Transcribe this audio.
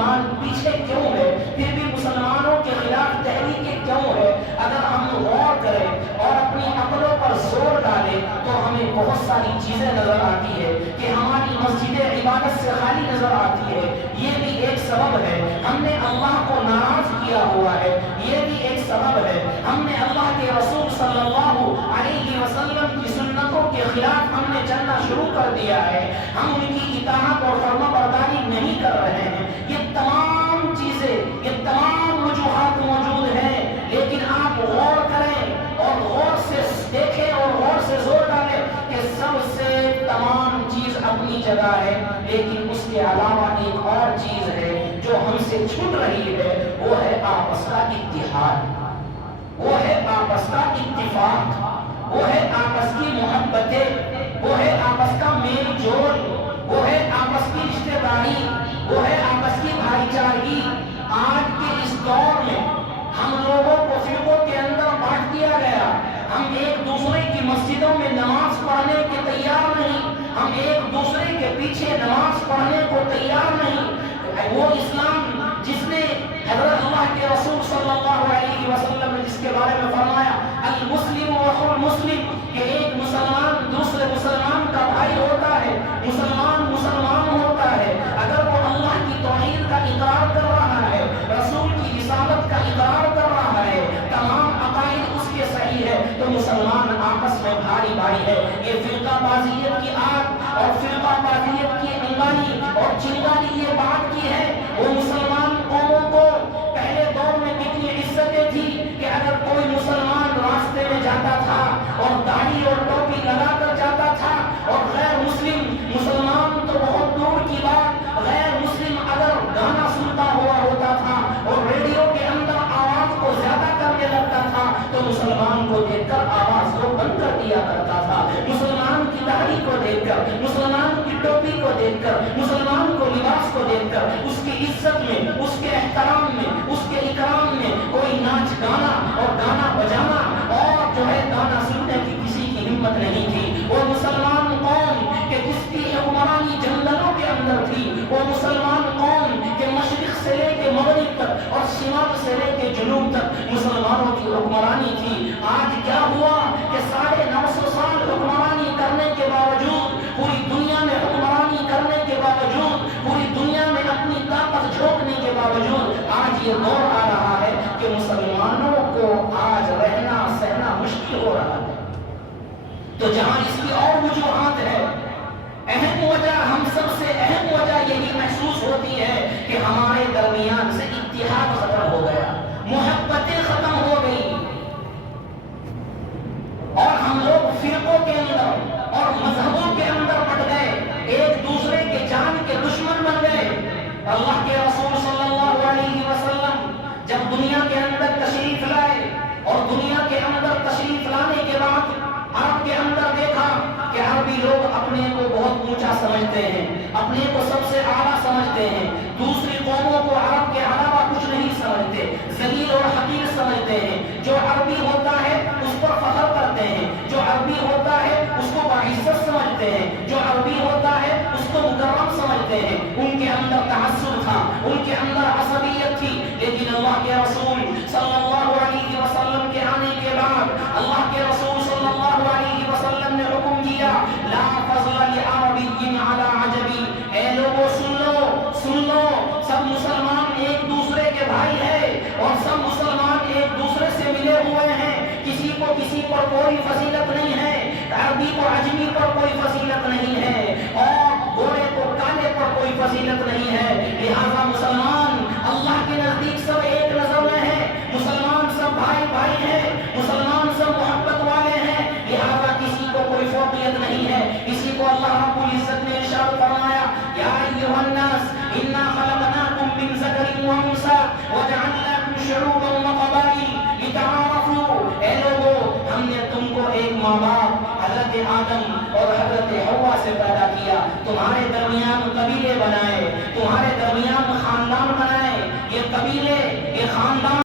مسلمان پیچھے کیوں ہے، پھر بھی مسلمانوں کے خلاف تحریکیں کیوں ہے، اگر ہم غور کریں اور اپنی عقلوں پر زور ڈالیں تو ہمیں بہت ساری چیزیں نظر آتی ہے کہ ہماری مسجدیں عبادت سے خالی نظر آتی ہے، یہ بھی ایک سبب ہے۔ ہم نے اللہ کو ناراض کیا ہوا ہے، یہ بھی ایک سبب ہے۔ ہم نے اللہ کے رسول صلی اللہ علیہ وسلم کی سنتوں کے خلاف ہم نے چلنا شروع کر دیا ہے، ہم ان کی اطاعت اور فرما برداری نہیں کر رہے ہیں۔ یہ تمام چیزیں، یہ تمام وجوہات موجود ہیں، لیکن آپ غور کریں اور غور سے دیکھیں اور غور سے زور ڈالیں کہ سب سے تمام چیز اپنی جگہ ہے، لیکن اس کے علاوہ ایک اور چیز ہے جو ہم سے چھوٹ رہی ہے، وہ ہے آپس کا اتحاد، وہ ہے آپس کا اتفاق، وہ ہے آپس کی محبتیں، وہ ہے آپس کا میل جول، وہ ہے آپس کی رشتہ داری، وہ ہے آپس کی بھائی چارگی۔ آج کے اس دور میں ہم لوگوں کو فرقوں کے اندر بانٹ دیا گیا، ہم ایک دوسرے کی مسجدوں میں نماز پڑھنے کے تیار نہیں، ہم ایک دوسرے کے پیچھے نماز پڑھنے کو تیار نہیں۔ وہ اسلام جس نے حضرت اللہ کے رسول صلی اللہ علیہ وسلم نے جس کے بارے میں فرمایا المسلم اخو المسلم، کہ ایک مسلمان دوسرے مسلمان کا بھائی ہوتا ہے، مسلمان مسلمان ہوتا ہے، اگر وہ اللہ کی توحید کا اقرار کر رہا ہے، رسول کی رسالت کا اقرار کر رہا ہے، تمام عقائد اس کے صحیح ہے، تو مسلمان آپس میں بھائی بھائی ہے۔ یہ فرقہ بازیت کی آگ اور فرقہ بازیت کی انگاری اور چنگاری یہ بات کی ہے، وہ مسلمان قوموں کو پہلے دور میں کتنی عزتیں تھی کہ اگر کوئی مسلمان راستے میں جاتا تھا اور داڑھی اور ٹوپی لگا کر جاتا تھا اور غیر مسلم، مسلمان تو بہت دور کی بات، غیر مسلم اگر گانا سنتا ہوا ہوتا تھا اور ریڈیو کے اندر آواز کو زیادہ کرنے لگتا تھا تو مسلمان کو دیکھ کر آواز کو بند کر دیا کرتا تھا، مسلمان کی داڑھی کو دیکھ کر، مسلمان کی ٹوپی کو دیکھ کر، مسلمان کو لباس کو دیکھ کر اس کی عزت میں، اس کے احترام میں، اس کے اکرام میں کوئی ناچ گانا اور گانا بجانا اور جو ہے گانا سننے کی کسی کی ہمت نہیں تھی۔ وہ مسلمان قوم کہ جس کی حکمرانی جنگلوں کے اندر تھی، وہ مسلمان قوم کہ مشرق سے لے کے مغرب تک اور شمال سے لے کے جنوب تک مسلمانوں کی حکمرانی تھی۔ آج کیا ہوا کہ 950 سال حکمرانی کرنے کے باوجود، پوری دنیا میں حکمرانی کرنے کے باوجود، پوری دنیا میں اپنی طاقت جھونکنے کے باوجود آج یہ دور آ رہا ہے کہ مسلمانوں کو آج رہنا سہنا مشکل ہو رہا ہے۔ تو جہاں اس کی اور وجوہات ہے، اہم وجہ، ہم سب سے اہم وجہ یہی محسوس ہوتی ہے کہ ہمارے درمیان سے اتحاد ختم ہو گیا، محبتیں ختم ہو گئی، اور ہم لوگ فرقوں کے اندر اور مذہبوں کے اندر بٹ گئے، ایک دوسرے کے جان کے دشمن بن گئے۔ اللہ کے رسول صلی اللہ علیہ وسلم جب دنیا کے اندر تشریف لائے اور دنیا کے اندر تشریف لانے کے بعد عرب کے اندر دیکھا کہ عربی لوگ اپنے کو بہت اونچا سمجھتے ہیں، اپنے کو سب سے اعلیٰ سمجھتے ہیں، دوسری قوموں کو عرب کے علاوہ کچھ نہیں سمجھتے، ذلیل اور حقیر سمجھتے ہیں۔ جو عربی ہوتا ہے اس پر فخر کرتے ہیں، جو عربی ہوتا ہے اس کو باعزت سمجھتے ہیں، جو عربی ہوتا ہے اس کو مکرم سمجھتے ہیں۔ ان کے اندر تعصب تھا، ان کے اندر عصبیت تھی، لیکن اللہ کے رسول صلی اللہ علیہ وسلم کے آنے کے بعد اللہ کے رسول صلی اللہ علیہ وسلم نے حکم دیا لا فضل لعربی علی عجبی، اے لوگوں سن لو، سن لو، سب مسلمان ایک دوسرے کے بھائی ہیں اور سب مسلمان ایک دوسرے سے ملے ہوئے ہیں، کسی کو کسی پر کوئی فضیلت نہیں ہے، عربی کو عجمی پر کوئی فضیلت نہیں ہے اور گورے کو کالے پر کوئی فضیلت نہیں ہے، لہذا مسلمان اللہ کے نزدیک سب ایک نظر میں ہیں، مسلمان سب بھائی بھائی ہیں، مسلمان سب محبت والے ہیں، لہذا کسی کو کوئی فوقیت نہیں ہے۔ اسی کو اللہ رب العزت نے ارشاد فرمایا یا ایھا الناس انا خلقناکم من ذکر و انثی وجعلناکم شعوبا وقبائل لتعارفوا، اے لوگوں ہم نے تم کو ایک ماں باپ حضرت آدم اور حضرت حوا سے پیدا کیا، تمہارے درمیان قبیلے بنائے، تمہارے درمیان خاندان بنائے، یہ قبیلے، یہ خاندان